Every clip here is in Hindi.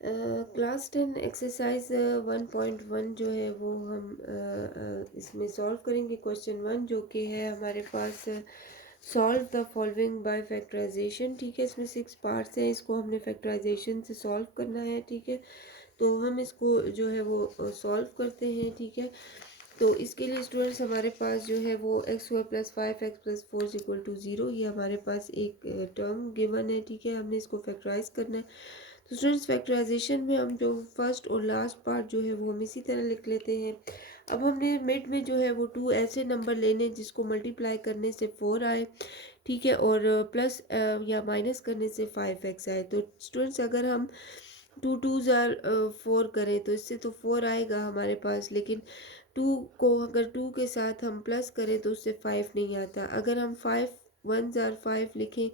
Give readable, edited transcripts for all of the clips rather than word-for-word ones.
क्लास 10 एक्सरसाइज 1.1 जो है वो हम इसमें सॉल्व करेंगे क्वेश्चन 1, जो कि है हमारे पास solve the following by factorisation. ठीक है, इसमें 6 पार्ट्स हैं, इसको हमने फैक्टराइजेशन से सॉल्व करना है। ठीक है, तो हम इसको जो है वो सॉल्व करते हैं। ठीक है, तो इसके लिए स्टूडेंट्स हमारे पास जो है वो x² + 5x + 4 = 0, ये हमारे पास एक टर्म गिवन है। ठीक है, हमने इसको फैक्टराइज करना है। तो स्टूडेंट्स फैक्टराइजेशन में हम जो फर्स्ट और लास्ट पार्ट जो है वो हम इसी तरह लिख लेते हैं। अब हमने मिड में जो है वो 2 ऐसे नंबर लेने जिसको मल्टीप्लाई करने से 4 आए। ठीक है, और प्लस या माइनस करने से 5x आए। तो स्टूडेंट्स अगर हम 2 2 ज़ार 4 करें तो इससे तो 4 आएगा हमारे पास, लेकिन 2 को अगर 2 के साथ हम प्लस करें तो उससे 5 नहीं आता। अगर हम 5 1 ज़ार 5 लिखें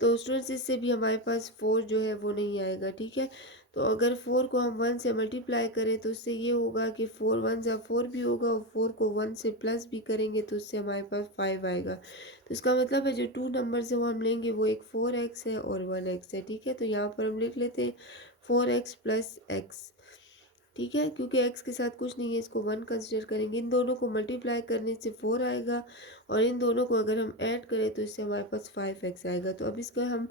तो स्टूडेंट्स इससे भी हमारे पास 4 जो है वो नहीं आएगा। ठीक है, तो अगर 4 को हम 1 से मल्टीप्लाई करें तो उससे ये होगा कि 4 1 ज़ा 4 भी होगा, और 4 को 1 से प्लस भी करेंगे तो उससे हमारे पास 5 आएगा। तो इसका मतलब है जो 2 नंबर से वो हम लेंगे वो एक 4x है और 1x है। ठीक है, तो यहाँ पर हम लिख लेते हैं 4x + x। ठीक है, क्योंकि x के साथ कुछ नहीं है, इसको 1 कंसिडर करेंगे। इन दोनों को मल्टीप्लाई करने से 4 आएगा, और इन दोनों को अगर हम ऐड करें तो इससे हमारे पास 5x आएगा। तो अब इसका हम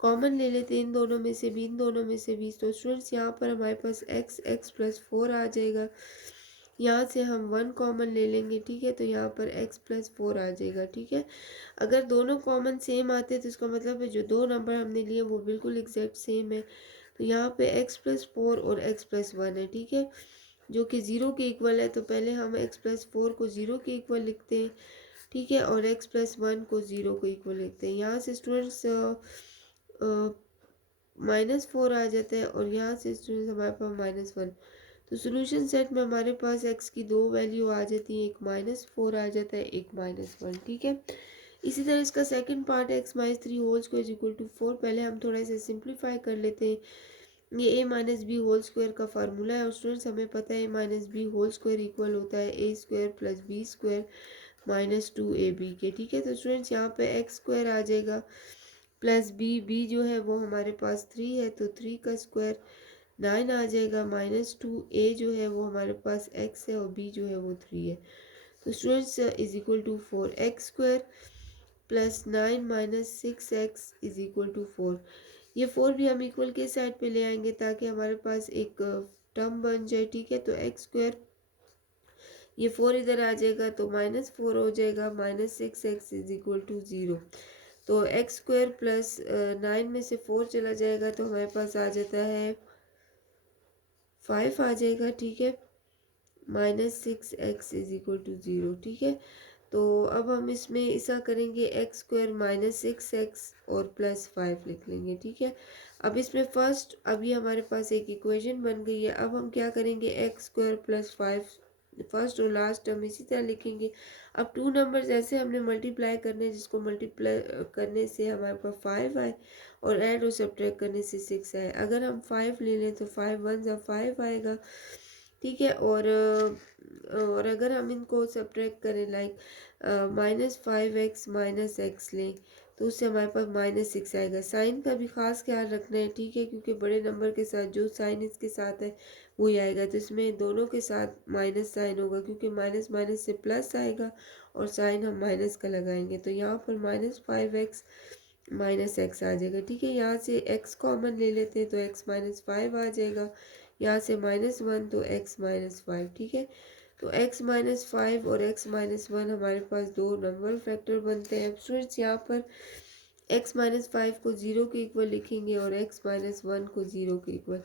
कॉमन ले लेते हैं, इन दोनों में से भी, इन दोनों में से भी। तो स्टूडेंट्स यहाँ पर हमारे पास x + 4 आ जाएगा। यहाँ से हम 1 कॉमन ले लेंगे। ठीक है, तो यहाँ पर x + 4 आ जाएगा। ठीक है, अगर दोनों कॉमन सेम आते हैं तो इसका मतलब है जो दो नंबर हमने लिए वो बिल्कुल एग्जैक्ट सेम है। तो यहाँ पे x + 4 और x + 1 है। ठीक है, जो कि 0 के इक्वल है। तो पहले हम x + 4 को 0 के इक्वल लिखते हैं। ठीक है, और x + 1 को 0 के इक्वल लिखते हैं। यहाँ से स्टूडेंट्स -4 आ जाता है, और यहाँ से स्टूडेंट्स हमारे पास -1। तो सोल्यूशन सेट में हमारे पास x की दो वैल्यू आ जाती है, एक -4 आ जाता है, एक -1। ठीक है, इसी तरह इसका सेकंड पार्ट है x - 3 होल स्क्वायर = 4। पहले हम थोड़ा सा सिंप्लीफाई कर लेते हैं। ये a - b होल स्क्वायर का फार्मूला है, और स्टूडेंट्स हमें पता है a - b whole square equal होता है a² + b² - 2ab के। ठीक है, तो स्टूडेंट्स यहाँ पे x² आ जाएगा प्लस b जो है वो हमारे पास 3 है, तो 3 का स्क्वायर 9 आ जाएगा, -2a जो है वो हमारे पास x है, और b जो है वो 3 है। तो स्टूडेंट्स = 4x² + 9 - 6x = 4। ये 4 भी हम इक्वल के साइड पे ले आएंगे ताकि हमारे पास एक टर्म बन जाए। ठीक है, तो x², ये 4 इधर आ जाएगा तो -4 हो जाएगा, -6x = 0। तो x² + 9 में से 4 चला जाएगा तो हमारे पास आ जाता है 5 आ जाएगा। ठीक है, -6x = 0। ठीक है, तो अब हम इसमें ऐसा करेंगे, x² - 6x और +5 लिख लेंगे। ठीक है, अब इसमें फर्स्ट अभी हमारे पास एक इक्वेशन बन गई है। अब हम क्या करेंगे, x² + 5 फर्स्ट और लास्ट टर्म इसी तरह लिखेंगे। अब 2 नंबर्स ऐसे हमने मल्टीप्लाई करने हैं जिसको मल्टीप्लाई करने से हमारे पास 5 आए, और ऐड और सब्ट्रैक्ट करने से 6 आए। अगर हम 5 ले लें तो 5 1 ज़ा 5 आएगा। ठीक है, और अगर हम इनको सब्ट्रैक्ट करें, लाइक -5x - x लें तो उससे हमारे पास -6 आएगा। साइन का भी ख़ास ख्याल रखना है। ठीक है, क्योंकि बड़े नंबर के साथ जो साइन इसके साथ है वही आएगा। तो इसमें दोनों के साथ माइनस साइन होगा, क्योंकि माइनस माइनस से प्लस आएगा, और साइन हम माइनस का लगाएंगे। तो यहाँ पर -5x - x आ जाएगा। ठीक है, यहाँ से x कॉमन ले लेते हैं तो x - 5 आ जाएगा। यहाँ से -1 तो x - 5। ठीक है, तो x - 5 और x - 1 हमारे पास दो नंबर फैक्टर बनते हैं। स्टूडेंट्स यहाँ पर x - 5 को 0 के इक्वल लिखेंगे, और x - 1 को 0 के इक्वल।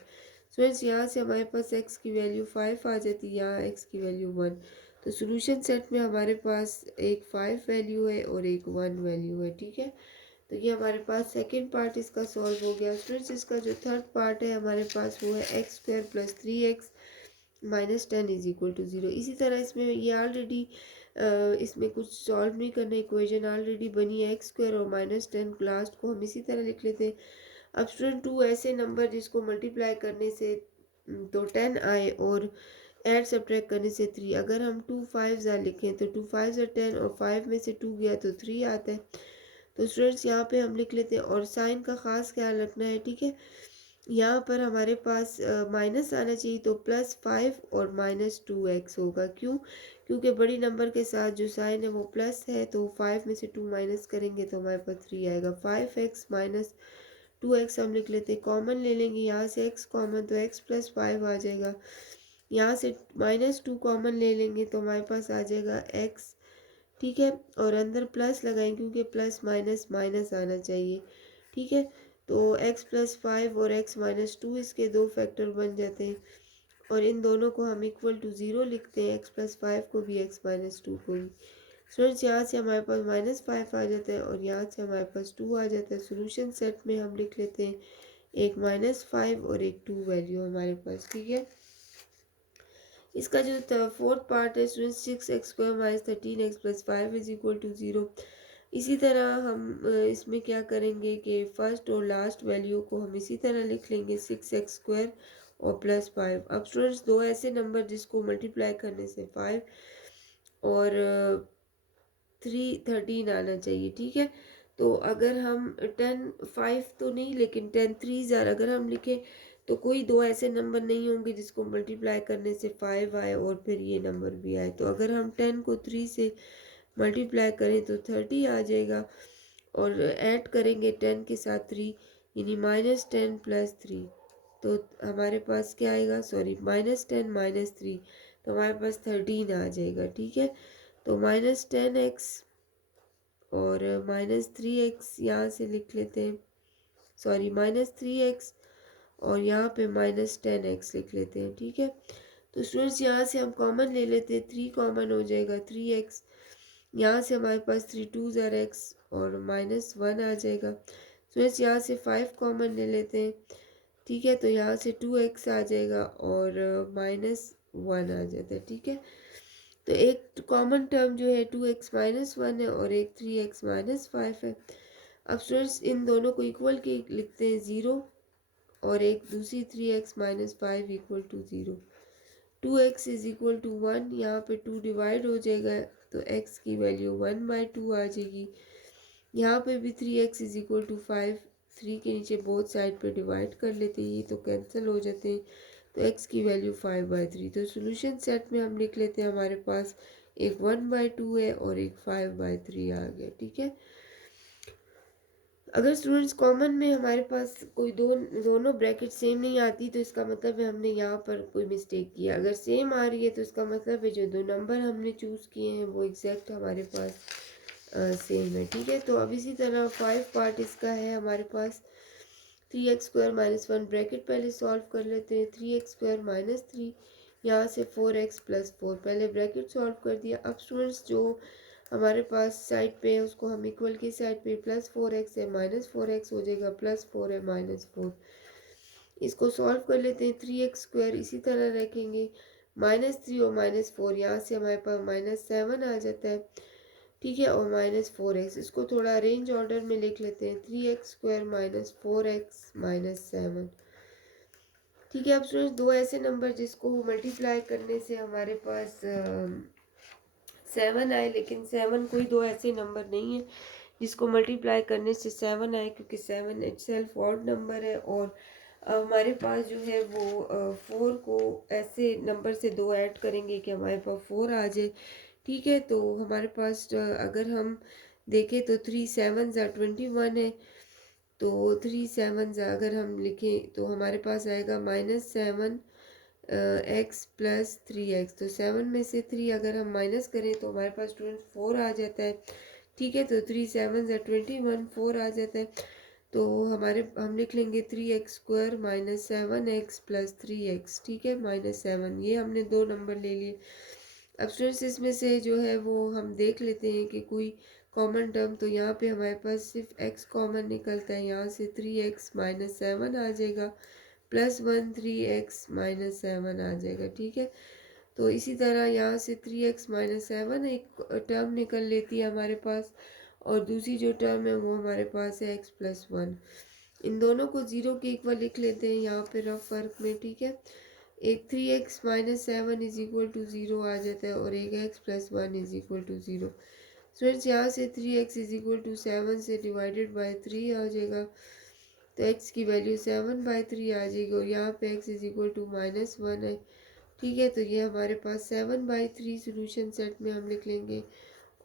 स्टूडेंट्स यहाँ से हमारे पास x की वैल्यू 5 आ जाती है, यहाँ x की वैल्यू 1। तो सोल्यूशन सेट में हमारे पास एक 5 वैल्यू है और एक 1 वैल्यू है। ठीक है, तो ये हमारे पास सेकंड पार्ट इसका सॉल्व हो गया। स्टूडेंट्स इसका जो थर्ड पार्ट है हमारे पास वो है x² + 3x - 10 = 0। इसी तरह इसमें ये ऑलरेडी इसमें कुछ सॉल्व नहीं करना, इक्वेशन ऑलरेडी बनी है। x² और -10 लास्ट को हम इसी तरह लिख लेते हैं। अब स्टूडेंट 2 ऐसे नंबर जिसको मल्टीप्लाई करने से तो 10 आए, और ऐड सब्ट्रैक्ट करने से 3। अगर हम 2 5 ज़ा लिखें तो 2 5 ज़ा 10, और 5 में से 2 गया तो 3 आता है। तो स्टूडेंट्स यहाँ पे हम लिख लेते हैं, और साइन का ख़ास ख्याल रखना है। ठीक है, यहाँ पर हमारे पास माइनस आना चाहिए, तो +5 और -2x होगा। क्यों? क्योंकि बड़ी नंबर के साथ जो साइन है वो प्लस है, तो 5 में से 2 माइनस करेंगे तो हमारे पास 3 आएगा। 5x माइनस 2x हम लिख लेते हैं, कॉमन ले लेंगे यहाँ से x कॉमन, तो x + 5 आ जाएगा। यहाँ से -2 कॉमन ले लेंगे तो हमारे पास आ जाएगा x, ठीक है। और अंदर प्लस लगाएंगे क्योंकि प्लस माइनस माइनस आना चाहिए, ठीक है। तो x + 5 और x - 2 इसके दो फैक्टर बन जाते हैं, और इन दोनों को हम इक्वल टू 0 लिखते हैं, x + 5 को भी x - 2 को भी। स्टूडेंट्स यहाँ से हमारे पास -5 आ जाता है और यहाँ से हमारे पास 2 आ जाता है। सोल्यूशन सेट में हम लिख लेते हैं एक -5 और एक 2 वैल्यू हमारे पास, ठीक है। इसका जो फोर्थ पार्ट है स्टूडेंट 6x² - 13x + 5 = 0। इसी तरह हम इसमें क्या करेंगे कि फर्स्ट और लास्ट वैल्यू को हम इसी तरह लिख लेंगे 6x² और +5। अब स्टूडेंट्स दो ऐसे नंबर जिसको मल्टीप्लाई करने से 5 और 13 आना चाहिए, ठीक है। तो अगर हम 5 तो नहीं, लेकिन 10 3 अगर हम लिखें तो कोई दो ऐसे नंबर नहीं होंगे जिसको मल्टीप्लाई करने से 5 आए और फिर ये नंबर भी आए। तो अगर हम 10 को 3 से मल्टीप्लाई करें तो 30 आ जाएगा, और ऐड करेंगे 10 के साथ 3, यानी -10 + 3, तो हमारे पास क्या आएगा, सॉरी -10 - 3, तो हमारे पास 13 आ जाएगा, ठीक है। तो -10x और -3x यहाँ से लिख लेते हैं, सॉरी -3x और यहाँ पे -10x लिख लेते हैं, ठीक है। तो स्टूडेंट्स यहाँ से हम कॉमन ले लेते हैं, 3 कॉमन हो जाएगा, 3x, यहाँ से हमारे पास 3 2 * x और -1 आ जाएगा। स्टूडेंट्स यहाँ से 5 कॉमन ले लेते हैं, ठीक है। तो यहाँ से 2x आ जाएगा और -1 आ जाता है, ठीक है। तो एक कॉमन टर्म जो है 2x - 1 है और एक 3x - 5 है। अब स्टूडेंट्स इन दोनों को इक्वल के लिखते हैं 0, और एक दूसरी 3x - 5 = 0। 2x = 1, यहाँ पे 2 डिवाइड हो जाएगा तो x की वैल्यू 1/2 आ जाएगी। यहाँ पे भी 3x = 5, 3 के नीचे बोथ साइड पे डिवाइड कर लेते हैं, ये तो कैंसिल हो जाते हैं, तो x की वैल्यू 5/3। तो सॉल्यूशन सेट में हम लिख लेते हैं हमारे पास एक 1/2 है और एक 5/3 आ गया, ठीक है। अगर स्टूडेंट्स कॉमन में हमारे पास कोई दोनों ब्रैकेट सेम नहीं आती तो इसका मतलब है हमने यहाँ पर कोई मिस्टेक किया। अगर सेम आ रही है तो इसका मतलब है जो दो नंबर हमने चूज़ किए हैं वो एग्जैक्ट हमारे पास सेम है, ठीक है। तो अब इसी तरह 5 पार्ट इसका है हमारे पास। 3x² - 1 ब्रैकेट पहले सॉल्व कर लेते हैं, 3x² - 3, यहाँ से 4x + 4, पहले ब्रैकेट सॉल्व कर दिया। अब स्टूडेंट्स जो हमारे पास साइड पे है उसको हम इक्वल की साइड पे +4x है -4x हो जाएगा, +4 है -4, इसको सॉल्व कर लेते हैं। 3x² इसी तरह रखेंगे, -3 और -4, यहाँ से हमारे पास -7 आ जाता है, ठीक है। और -4x, इसको थोड़ा अरेंज ऑर्डर में लिख लेते हैं, 3x² - 4x - 7, ठीक है। अब स्टूडेंट्स दो ऐसे नंबर जिसको मल्टीप्लाई करने से हमारे पास 7 आए, लेकिन 7 कोई दो ऐसे नंबर नहीं है जिसको मल्टीप्लाई करने से 7 आए, क्योंकि 7 इटसेल्फ ऑड नंबर है। और हमारे पास जो है वो 4 को ऐसे नंबर से दो ऐड करेंगे कि हमारे पास 4 आ जाए, ठीक है। तो हमारे पास अगर हम देखें तो 3 7 21 है, तो 3 7 अगर हम लिखें तो हमारे पास आएगा -7 x + 3x, तो 7 में से 3 अगर हम माइनस करें तो हमारे पास स्टूडेंट 4 आ जाता है, ठीक है। तो 3 7 21, 4 आ जाता है, तो हम लिख लेंगे 3x² - 7x + 3x, ठीक है, -7, ये हमने दो नंबर ले लिए। अब स्टूडेंट्स इसमें से जो है वो हम देख लेते हैं कि कोई कॉमन टर्म, तो यहाँ पे हमारे पास सिर्फ x कॉमन निकलता है, यहाँ से 3x - 7 आ जाएगा, +1 3x - 7 आ जाएगा, ठीक है। तो इसी तरह यहाँ से 3x - 7 एक टर्म निकल लेती है हमारे पास, और दूसरी जो टर्म है वो हमारे पास है x + 1। इन दोनों को 0 के इक्वल लिख लेते हैं यहाँ पे रफ वर्क में, ठीक है। एक 3x - 7 = 0 आ जाता है और एक x + 1 = 0। स्टूडेंट्स यहाँ से 3x = 7 से डिवाइडेड बाय 3 आ जाएगा, तो x की वैल्यू 7/3 आ जाएगी और यहाँ पे x इज इक्वल टू -1 है। ठीक है, तो ये हमारे पास 7/3 सोल्यूशन सेट में हम लिख लेंगे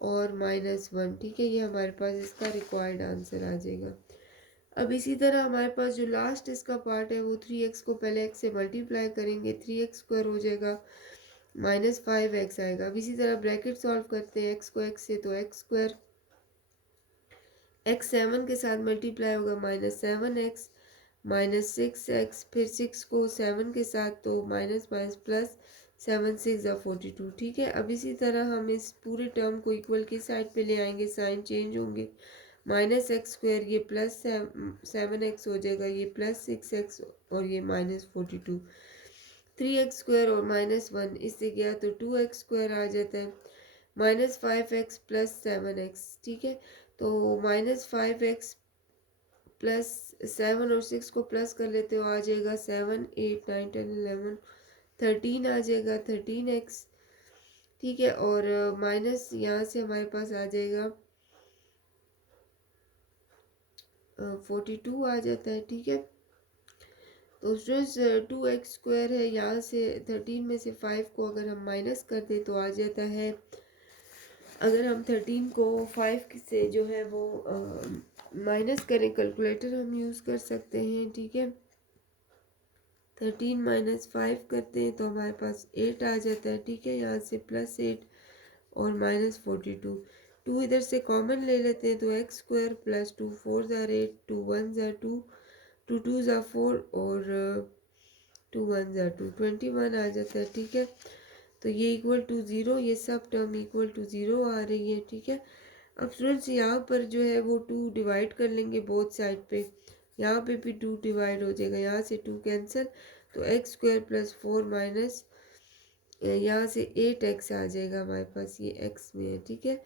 और -1। ठीक है, ये हमारे पास इसका रिक्वायर्ड आंसर आ जाएगा। अब इसी तरह हमारे पास जो लास्ट इसका पार्ट है वो 3x को पहले x से मल्टीप्लाई करेंगे, 3x² हो जाएगा, -5x आएगा। अब इसी तरह ब्रैकेट सॉल्व करते हैं, x को x से तो x², x 7 के साथ मल्टीप्लाई होगा -7x, -6x, फिर 6 को 7 के साथ तो माइनस माइनस प्लस 7 6 42। ठीक है, अब इसी तरह हम इस पूरे टर्म को इक्वल की साइड पे ले आएंगे, साइन चेंज होंगे, -x² ये +7x हो जाएगा, ये +6x और ये -42। 3x² और -1 इससे गया तो 2x² आ जाता है, -5x + 7x। ठीक है, तो -5x प्लस 7 और 6 को प्लस कर लेते हो, आ जाएगा 7 8 9 10 11 13 आ जाएगा, 13x। ठीक है, और माइनस यहाँ से हमारे पास आ जाएगा 42 आ जाता है। ठीक है, तो स्टूडेंट्स 2x² है, यहाँ से 13 में से 5 को अगर हम माइनस कर दें तो आ जाता है, अगर हम 13 को 5 से जो है वो माइनस करें, कैलकुलेटर हम यूज़ कर सकते हैं। ठीक है, 13 - 5 करते हैं तो हमारे पास 8 आ जाता है। ठीक है, यहाँ से +8 और -42, 2 इधर से कॉमन ले लेते हैं तो x² + 2 4 ज़ा 8, 2 1 ज़ा 2, 2 2 ज़ा 4 और 2 1 ज़ा 2, 21 आ जाता है। ठीक है, तो ये इक्वल टू 0, ये सब टर्म इक्वल टू 0 आ रही है। ठीक है, अब स्टूडेंट्स यहाँ पर जो है वो 2 डिवाइड कर लेंगे बोथ साइड पे, यहाँ पे भी 2 डिवाइड हो जाएगा, यहाँ से 2 कैंसिल, तो x² + 4 माइनस यहाँ से 8x आ जाएगा हमारे पास, ये x में है। ठीक है,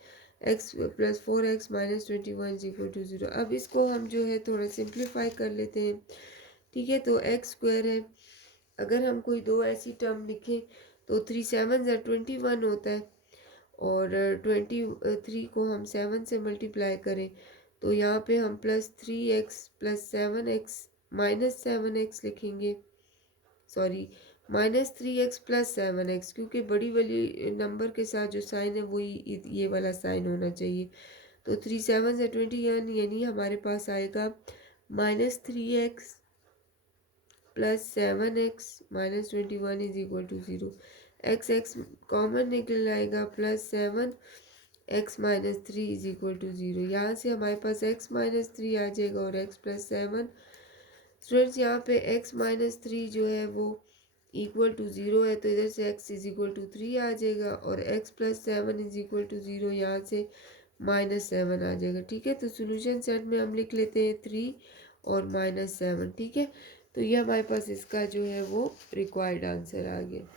x + 4x - 21 = 0। अब इसको हम जो है थोड़ा सिंप्लीफाई कर लेते हैं। ठीक है, तो x² है, अगर हम कोई दो ऐसी टर्म लिखें तो 3 7 ज़ा 21 होता है, और 23 को हम 7 से मल्टीप्लाई करें तो यहाँ पे हम +3x + 7x -7x लिखेंगे, सॉरी -3x + 7x, क्योंकि बड़ी वाली नंबर के साथ जो साइन है वही ये वाला साइन होना चाहिए। तो 3 7 ज़ा 21 यानी हमारे पास आएगा -3x + 7x - 21 = 0। x कॉमन निकल आएगा, +7 x - 3 = 0। यहाँ से हमारे पास x - 3 आ जाएगा और x + 7। स्टूडेंट्स यहाँ पे x - 3 जो है वो इक्वल टू 0 है, तो इधर से x = 3 आ जाएगा और x + 7 = 0, यहाँ से -7 आ जाएगा। ठीक है, तो सोल्यूशन सेट में हम लिख लेते हैं 3 और -7। ठीक है, तो ये हमारे पास इसका जो है वो रिक्वायर्ड आंसर आ गया।